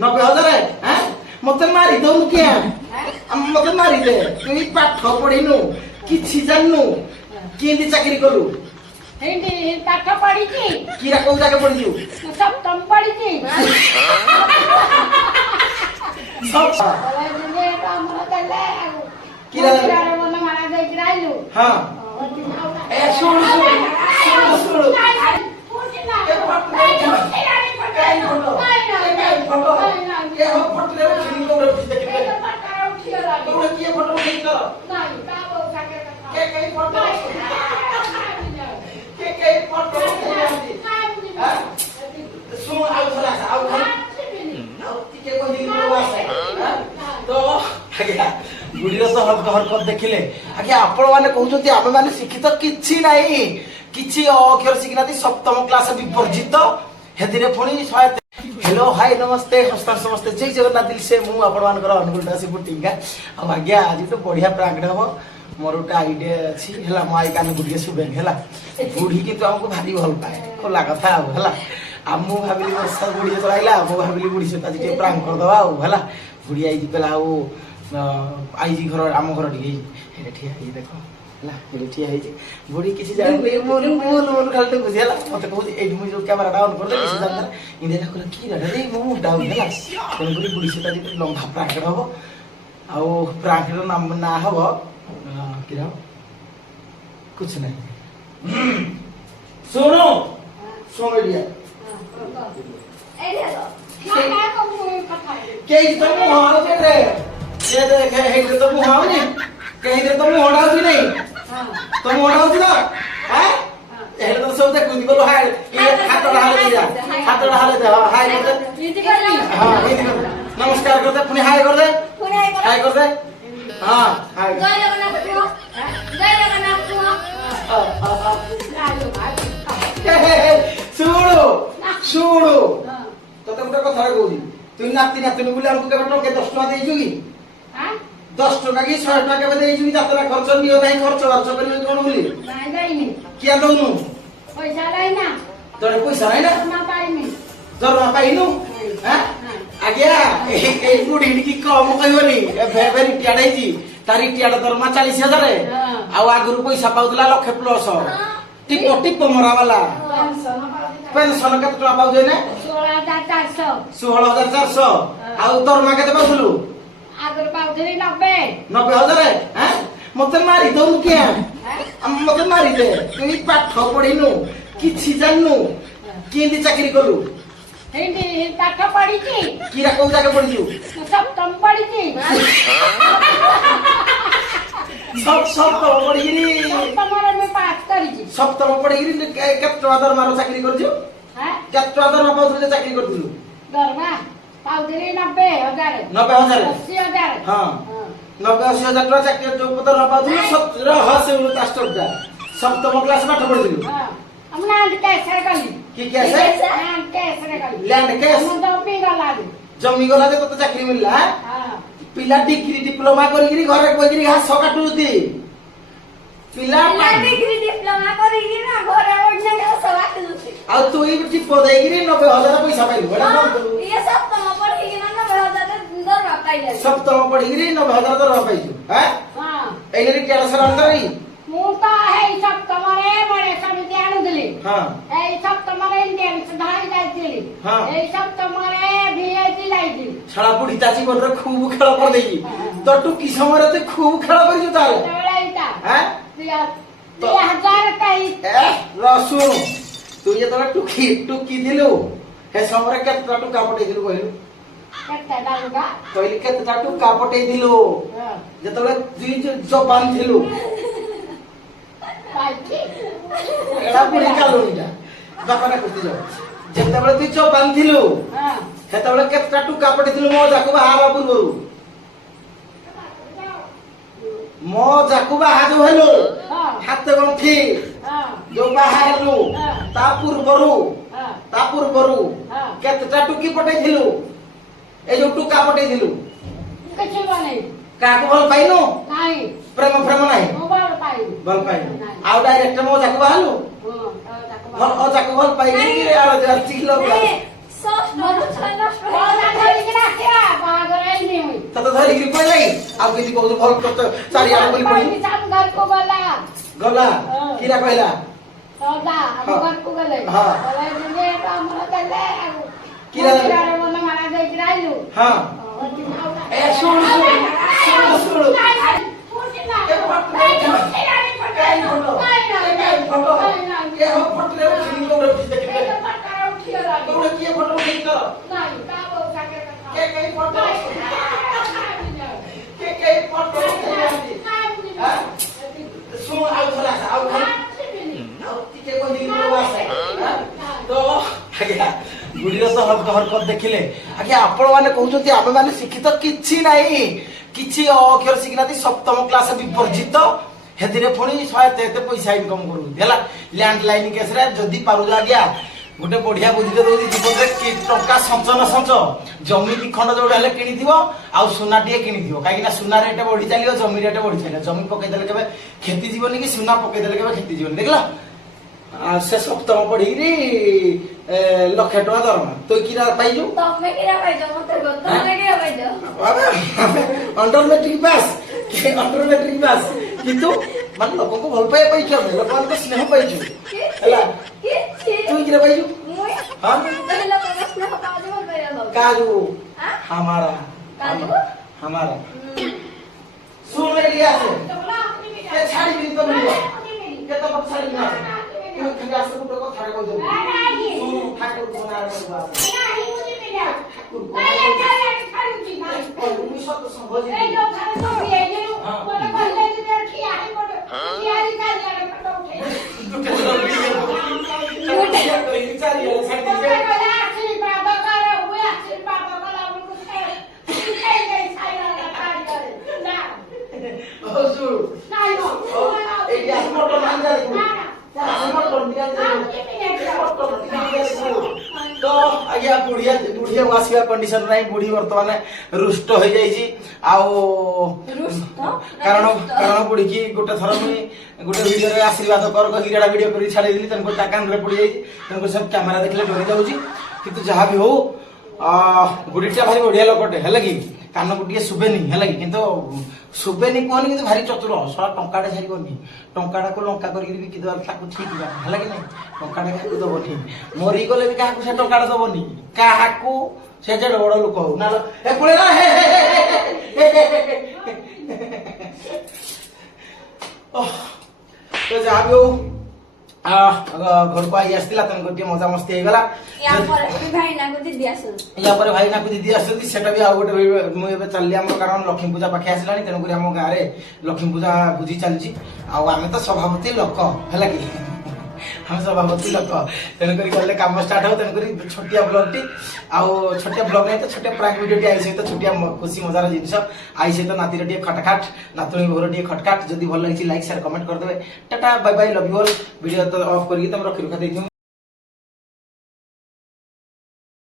90,000 मत मारी दऊ क्या मत मारी दे तु पाठ पढ़िनु किछि जाननु केंदी चाकरी करू हिंदी पाठ पढ़ी छी कीरा को जाके पढ़िजु सप्तम पढ़ी छी सब बोले हमरा देले कीरा मन मारा दे गिराइलु हां ए सुन गुड़ीर तो हरकत देखिले आगे आपण माने कहउछथि आमे माने शिक्षित किछि नाही किछि अक्षर शिखिना सप्तम क्लास विवर्जित हेदिरे पुणी हेलो हाय नमस्ते हस्तार समस्ते जय जगन्नाथ दिल से मु आपण मानकर अनुकूल दासी पुटिंगा आ आज्ञा आज तो बढ़िया प्रांगण हो मोर गोटे आइडिया अछि हला माई कान गुडिए सुबे हला बुढ़ी के तो हमको भारी भल पाए खोला कथा हला आ मु भाबिली वर्षा बुढ़ी तो आइला मु भाबिली बुढ़ी से आज के प्रांग कर दवा हला बुढ़ी आई पेला आई जी घर आम घर टी ठिया देखो ला ये ठिया बुढ़ी किसी जान मोर मोर मोर खाली बुझेला मत कहू ए मु जो कैमरा डाउन कर दे किसी जान इंदे देखो की रे मु डाउन हला कोन बुढ़ी से ताजी लंघा प्रांगण हो आ प्रांगण नाम ना हबो कि कुछ नहीं सुनो सुन लिया ए देखो क्या को कथा के तो मुहाव रे ये देख हे तो मुहाव नहीं कहीं दे तो मुहाव भी नहीं हां तो मुहाव ना हैं ए तो सब देख कुंदी बोलो हाय ये हाथ डाले दिया हाथ डाले दे हाय कर दे नीति कर ली हां नीति कर नमस्कार कर दे पुनी हाय कर दे हाय कर दे हां हाय जय जगन्नाथ तू जय जगन्नाथ तू सुड़ो सुड़ो तो गोटे कथा कहूँ तु नाती नातुन बोले हमको केबे टके 10 टका देइछु कि हां 10 टका कि 100 टका केबे देइछु कि यात्रा खर्च नियो नाही खर्च करियो कोन बोली नाही देइनी किया दउनु पैसा नाही ना तोरे पैसा नाही ना ना पाइनी दरमा पाइनु हैं आज्ञा ए बुढ़ी की कम कहबनी ए भेरी टियाडै जी तारी टियाड दरमा 40,000 आ आगुरु पैसा पाउतला लखे प्लस टिपो टिपो मरा वाला पेंशन केते टका पाउजे ने 16,400 आ दरमा केते पाउलु आगर पाउथली 90,000 हैं मते मारी दऊ क्या मते मारी दे तु पाठ पढ़िनु किछि जाननु केंदी चाकरी करू हिंदी पाठ पढ़ी छी कीरा को जाके पढ़िजु सप्तम पढ़ी छी सप्तम पढ़िगिरी सप्तम में पास करी छी सप्तम पढ़िगिरी केते टका दरमारो चाकरी करजु हैं केते टका दरमा पाउथले चाकरी करदिलु दरमा पाउथली 90,000 90,000 80,000 हां 90-80,000 टका चाकरी जो दरमा पाउथले 17 सप्तम क्लास पाठ पढ़िदिलु हां हमना कैसे गली की कैसे लैंड कैसे गली लैंड कैसे हम तो पिंगा लागे जमी गला जे तो चाकरी मिलला हां पिला डिग्री डिप्लोमा करिगिरी घरे कोइगिरी घास काटुती पिला डिग्री डिप्लोमा करिगिरी ना घरे ओडने के सब काटुती आ तू ई टिपो देगिरी 90,000 पैसा पाइलु बड़ा कौन करू ये सब तो पढ़िगिरी ना 90,000 दरमा पाइले सप्तम पढ़िगिरी 90,000 दरमा पाइलु हैं हां एने री केला सर अंतरी मु तो है सब तुम्हारे बड़े समिति आनुदली हां ए सब तुम्हारे इंडियन सुधाई जाइली हां ए सब तुम्हारे बीएससी लाइली छड़ा बुढ़ी ताची बोल रे खूब खेल कर देई तो टू की समय रे खूब खेल कर जो ताल तोड़ाईता हैं 2000 कई ए रसु तू ये तो टुकी दिलु हे समय रे केतना टुका पटे दिलु कहलु केते डालुगा कहली केतना टुका पटे दिलु जेतले दुई जो बांधिलु एड़ा बुढ़ी कालोनीटा बापाना करती जाओ जेतेबेले तू जो बांधिलु हां हेतेबेले केतना टुका पटे दिलु मो जाको बाहारा पूर्वरु मो जाको बाहादु हेलो हाथ गंठी जो बाहारलु ता पूर्वरु केतना टुकी पटे दिलु ए जो टुका पटे दिलु कछे बने काको भल पाइनो नाही प्रेम नाही भल पाइ आउ डायरेक्ट मो जाको बाहालु भल ओ जाको भल पाइ रे आरो जर्सी किलो सब मनु छैन तो धरिकी पळलाई आ किती कहू भल कष्ट चारि आम बोली पड़ी घर को गला गला किरा कहला सदा हम घर को गले हाँ। गले मुझे तो हमरा गले किरा किरा मन मारा दे गिराइलु हां ए सुन सुन गुड़ीर तो हरकत देखिले आगे आपण माने कहउछथि आमे माने शिक्षित किछि नाही किछि अक्षर शिखिनाति सप्तम क्लास विपर्जित हेदिरे पुणी 100 पैसा इनकम करू हैला लैंडलाइन केस रे जदी पारु आज्ञा गोटे बढ़िया बुद्धि दउदी जीवन रे कि टंका संचन संच जमी भी खंड जोड़ हेले किनी दिबो आ सुना टिए किनी दिबो काहे कि ना सुना रेट बढ़ी चलियो जमी रेट बढ़ी चलियो जमी पकई देले केबे खेती जीवनी कि सुना पकई देले केबे खेती जीवनी देखला से सप्तम पढ़ी लक्ष टका दरमा तो किरा पाइजु तमे किरा पाइजो मते गो तमे किरा पाइजो अंडर मैट्रिक पास के अंडर मैट्रिक पास किंतु मान लोक को भल पाए पाइछु लोक को स्नेह पाइछु हैला तू किरा पाइजु मुई हां तमे लोक को स्नेह पाजो बोल पाइलो काजू हां हमारा काजू हमारा सुन एरिया से के छाड़ी दिन तो मिलियो के तो छाड़ी ना तू खंगा से को को छाड़ी को दे सुन ठाकुर को ना रे बाबा नाही मुझे मिला ठाकुर को नहीं नहीं छाड़ी छी और उनी सब संभोजी ए जो खाने तो भी है जो बोले कहले जे मेरे खिया है बोले खिया ही का ले फोटो उठे दुटे सब वीडियो कोई चारी ले छाड़ी तो दे कहले आशीर्वाद करे हुए आशीर्वाद करे हमको कुछ है नहीं साइड का करे ना ओ सुन नहीं हो एरिया से मोटो मान जा ना तो आज्ञा बुढ़िया बुढ़िया वासिया कंडीशन नहीं बुढ़ी वर्तमान रुष्ट हो जाइए कारण कारण बुढ़ी की गोटे थर मुझे गोटे वीडियो रे आशीर्वाद कर हिराड़ा वीडियो कर छाड़ी देली तनको टाकान रे पड़ी जाई सब कैमरा देखले डरी जाउची किंतु जहां भी हो बुढ़ीटा भारी बढ़िया लोकटे है लगी कान को टिके सुबेनी है लगी किंतु सुबेनी कोनी किंतु भारी चतुर सला टंकाटे छाड़ी कोनी टंकाटा को लंका करके भी किदो ताको ठीक बा है लगी नहीं टंकाटा का दबो ठीक मोरी गले भी काहा को से टंकाटा दबोनी काहा को से जे बड़ लोक हो ना ए पुळे ना तो जहां भी हो घर को आई आसला तन गोटे मजा मस्ती हे गला या पर भी भाई ना को दीदी आसु या पर भाई ना को दीदी आसती सेटा भी आ गोटे मु एबे चलली हम कारण लक्ष्मी पूजा पाखे आसलानी तेन करी हम गारे लक्ष्मी पूजा बुझी चलची आ आमे तो सभापति लोक हला की हम सभापति लोक तेन करी गले काम स्टार्ट हो तेन करी छोटिया ब्लॉग टी आ छोटिया ब्लॉग नहीं तो छोटिया प्रैंक वीडियो टी आई से तो छोटिया खुशी मजार जिंस आई से तो नातीर टी खटखाट नातुणी भोर टी खटखाट जदी भल लागिछि लाइक शेयर कमेंट कर देबे tata bye bye love you all video तो ऑफ करके तुम रखि रखा देथिम।